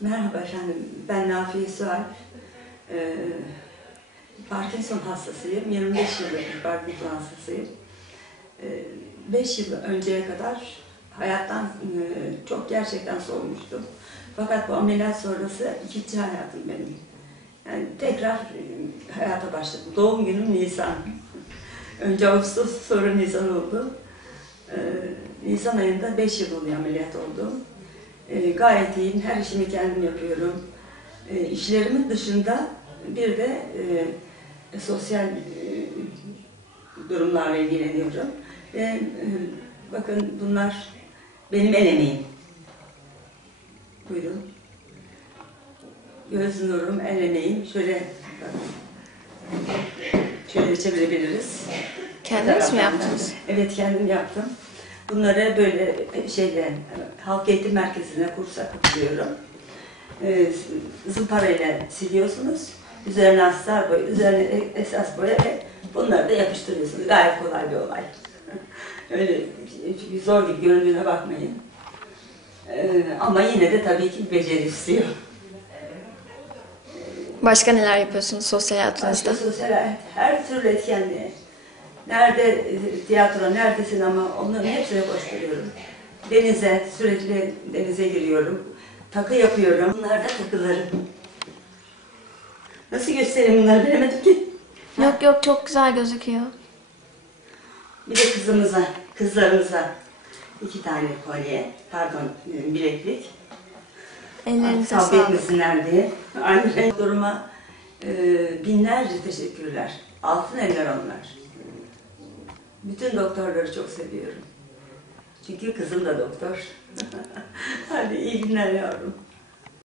Merhaba efendim, ben Nafiye Sual. Ee, Parkinson hastasıyım, 25 yıldır Parkinson hastasıyım. 5 yıl önceye kadar hayattan e, çok gerçekten soğumuştum. Fakat bu ameliyat sonrası ikinci hayatım benim. Yani tekrar e, hayata başladım. Doğum günüm Nisan. Önce Ağustos, sonra Nisan oldu. Ee, Nisan ayında 5 yıl oluyor ameliyat oldum. Ee, gayet iyiyim, her işimi kendim yapıyorum. Ee, işlerimin dışında bir de e, sosyal e, durumlarla ilgileniyorum. Ve e, bakın bunlar benim el emeğim. Buyurun. Göz nurum, el emeğim. Şöyle şöyle çevirebiliriz. Kendiniz mi yaptınız? Evet kendim yaptım. Bunları böyle şeyle halk eğitim merkezine kursa katılıyorum. Ee, zımparayla siliyorsunuz. Üzerine astar boya, üzerine esas boya ve bunları da yapıştırıyorsunuz. Gayet kolay bir olay. Öyle zor gibi göründüğüne bakmayın. Ee, ama yine de tabii ki beceri istiyor. Başka neler yapıyorsunuz sosyal hayatınızda? Başka sosyal hayat, her türlü etkenliğe. Nerede e, tiyatro, nerede sinema, onların hepsine koşturuyorum. Denize, sürekli denize giriyorum. Takı yapıyorum. Bunlar da takılarım. Nasıl göstereyim bunları bilemedim ki. Yok yok çok güzel gözüküyor. Bir de kızımıza, kızlarımıza iki tane kolye, pardon e, bileklik. Ellerinize Kavga sağlık. etmesinler diye. Aynı duruma e, binlerce teşekkürler. Altın eller onlar. Bütün doktorları çok seviyorum. Çünkü kızım da doktor. Hadi iyi günler yavrum.